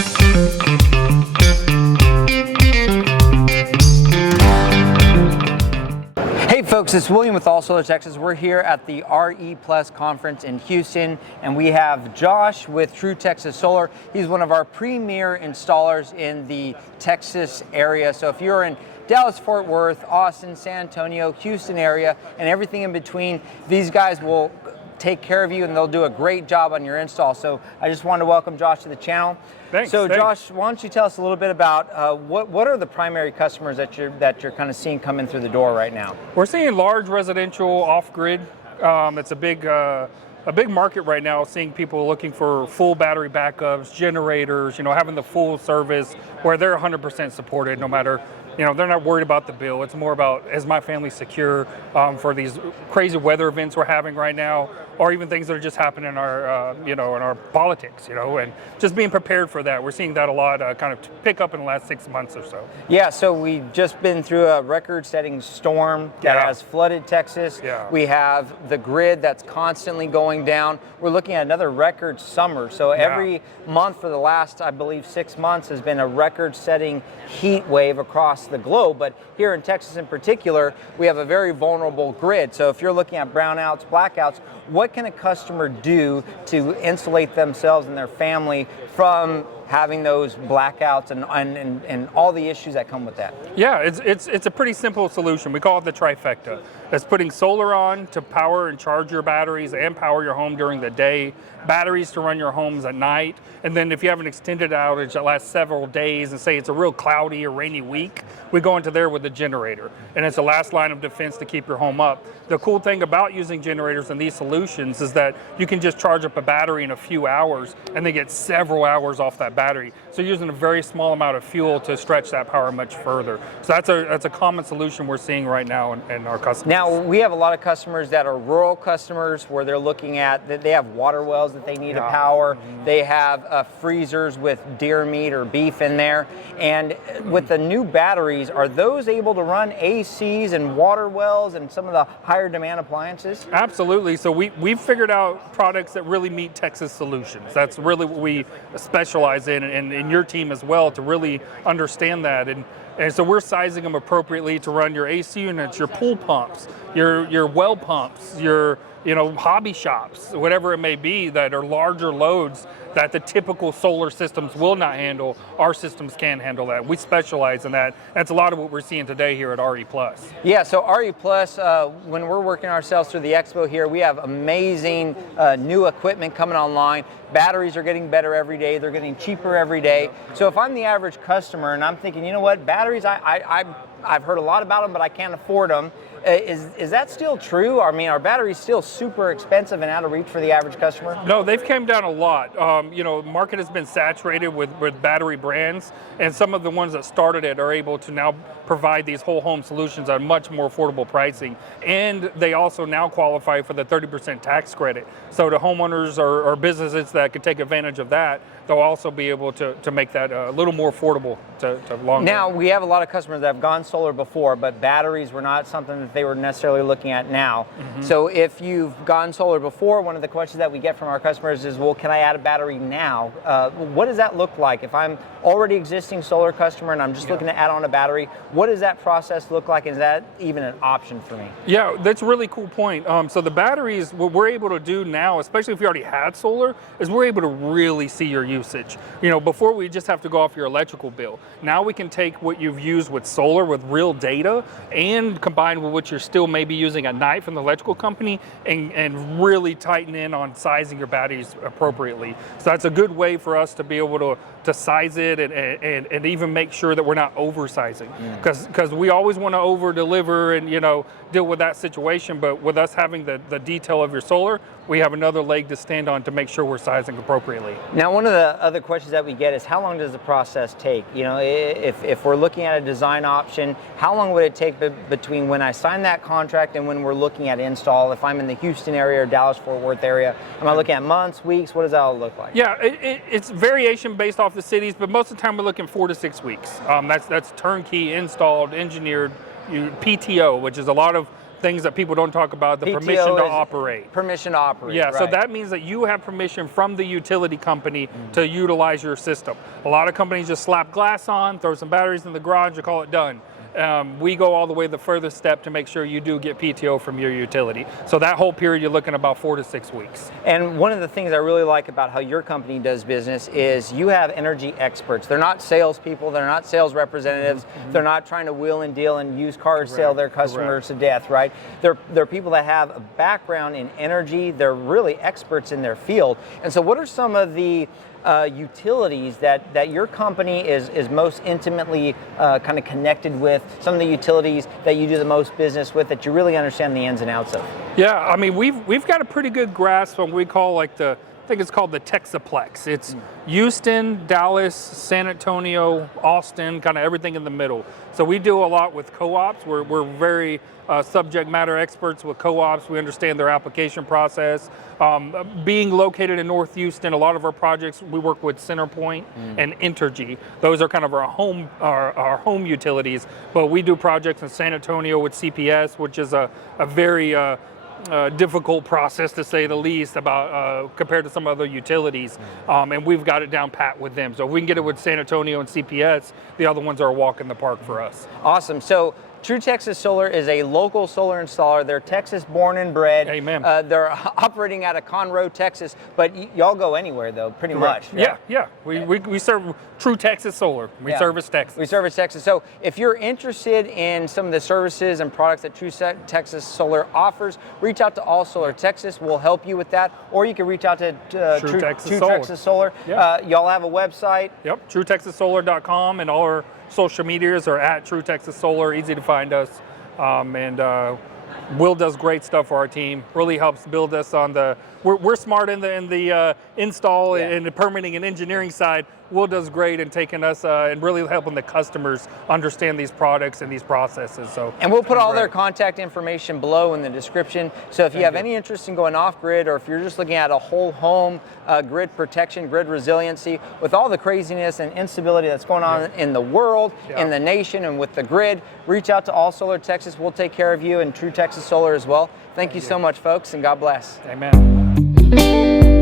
Hey folks, it's William with RE Solar Texas. We're here at the RE Plus conference in Houston, and we have Josh with True Texas Solar. He's one of our premier installers in the Texas area. So if you're in Dallas, Fort Worth, Austin, San Antonio, Houston area, and everything in between, these guys will take care of you and they'll do a great job on your install. So I just wanted to welcome Josh to the channel. Thanks. Josh, why don't you tell us a little bit about what are the primary customers that you're kind of seeing come in through the door right now? We're seeing large residential off-grid. It's a big market right now, seeing people looking for full battery backups, generators, having the full service where they're 100% supported no matter, they're not worried about the bill. It's more about, is my family secure for these crazy weather events we're having right now, or even things that are just happening in our, in our politics, and just being prepared for that. We're seeing that a lot kind of pick up in the last 6 months or so. Yeah, so we've just been through a record-setting storm that has flooded Texas. Yeah. We have the grid that's constantly going down. We're looking at another record summer. So every month for the last, I believe, 6 months has been a record-setting heat wave across the globe. But here in Texas in particular, we have a very vulnerable grid. So if you're looking at brownouts, blackouts, what can a customer do to insulate themselves and their family from having those blackouts and all the issues that come with that? Yeah, it's a pretty simple solution. We call it the trifecta. It's putting solar on to power and charge your batteries and power your home during the day, batteries to run your homes at night, and then if you have an extended outage that lasts several days and say it's a real cloudy or rainy week, we go into there with a generator, and it's the last line of defense to keep your home up. The cool thing about using generators and these solutions is that you can just charge up a battery in a few hours and then get several hours off that battery. So you're using a very small amount of fuel to stretch that power much further. So that's a common solution we're seeing right now in our customers. Now, we have a lot of customers that are rural customers where they're looking at, they have water wells that they need to power. They have freezers with deer meat or beef in there. And with the new batteries, are those able to run ACs and water wells and some of the higher demand appliances? Absolutely. So we've figured out products that really meet Texas solutions. That's really what we specialize in, and your team as well, to really understand that. And so we're sizing them appropriately to run your AC units, your pool pumps, your well pumps, your hobby shops, whatever it may be, that are larger loads that the typical solar systems will not handle. Our systems can handle that. We specialize in that. That's a lot of what we're seeing today here at RE Plus. Yeah, so RE Plus, when we're working ourselves through the expo here, we have amazing new equipment coming online. Batteries are getting better every day. They're getting cheaper every day. So if I'm the average customer and I'm thinking, you know what, batteries, I've heard a lot about them, but I can't afford them. Is that still true? I mean, are batteries still super expensive and out of reach for the average customer? No, they've came down a lot. The market has been saturated with battery brands, and some of the ones that started it are able to now provide these whole home solutions at much more affordable pricing. And they also now qualify for the 30% tax credit. So to homeowners or businesses that could take advantage of that, they'll also be able to make that a little more affordable to long Now, term. we have a lot of customers that have gone solar before, but batteries were not something that they were necessarily looking at now. So if you've gone solar before, one of the questions that we get from our customers is, well, can I add a battery now? What does that look like? If I'm already existing solar customer and I'm just looking to add on a battery, what does that process look like? Is that even an option for me? Yeah, that's a really cool point. So the batteries, what we're able to do now, especially if you already had solar, is we're able to really see your usage. Before we just have to go off your electrical bill. Now we can take what you've used with solar with real data and combine with what you're still maybe using at night from the electrical company and really tighten in on sizing your batteries appropriately. So that's a good way for us to be able to size it and even make sure that we're not oversizing, because we always want to over deliver and deal with that situation, but with us having the detail of your solar, we have another leg to stand on to make sure we're sizing appropriately. Now, one of the other questions that we get is, how long does the process take? If we're looking at a design option, how long would it take between when I sign that contract and when we're looking at install? If I'm in the Houston area or Dallas-Fort Worth area, am I looking at months, weeks? What does that all look like? Yeah, it's variation based off the cities, but most of the time we're looking 4 to 6 weeks. That's turnkey, installed, engineered, PTO, which is a lot of things that people don't talk about, the PTO permission to is operate. Permission to operate. Yeah, right. so that means that you have permission from the utility company to utilize your system. A lot of companies just slap glass on, throw some batteries in the garage, and call it done. We go all the way the furthest step to make sure you do get PTO from your utility. So that whole period, you're looking about 4 to 6 weeks. And one of the things I really like about how your company does business is you have energy experts. They're not salespeople. They're not sales representatives. They're not trying to wheel and deal and use car sale their customers to death, right? They're people that have a background in energy. They're really experts in their field. And so what are some of the utilities that your company is most intimately kind of connected with, some of the utilities that you do the most business with that you really understand the ins and outs of? Yeah, I mean, we've got a pretty good grasp on what we call like I think it's called the Texaplex. It's Houston, Dallas, San Antonio, Austin, kind of everything in the middle. So we do a lot with co-ops. We're very subject matter experts with co-ops. We understand their application process. Being located in North Houston, a lot of our projects, we work with CenterPoint and Entergy. Those are kind of our home utilities. But we do projects in San Antonio with CPS, which is a very difficult process to say the least about compared to some other utilities, and we've got it down pat with them. So if we can get it with San Antonio and CPS, the other ones are a walk in the park for us. Awesome. So True Texas Solar is a local solar installer. They're Texas born and bred. Amen. They're operating out of Conroe, Texas, but y'all go anywhere though, pretty much. Right? Yeah. We serve True Texas Solar. We service Texas. We service Texas. So if you're interested in some of the services and products that True Texas Solar offers, reach out to All Solar Texas. We'll help you with that. Or you can reach out to True Texas Solar. Yeah. Y'all have a website. Yep, TrueTexasSolar.com, and all our social medias are at True Texas Solar. Easy to find us. Will does great stuff for our team. Really helps build us on the. We're smart in the install and the permitting and engineering side. Will does great in taking us and really helping the customers understand these products and these processes. So, and we'll put all their contact information below in the description. So if you have any interest in going off grid, or if you're just looking at a whole home grid protection, grid resiliency, with all the craziness and instability that's going on in the world, in the nation, and with the grid, reach out to All Solar Texas. We'll take care of you, and True Texas Solar as well. Thank you so much, folks, and God bless. Amen.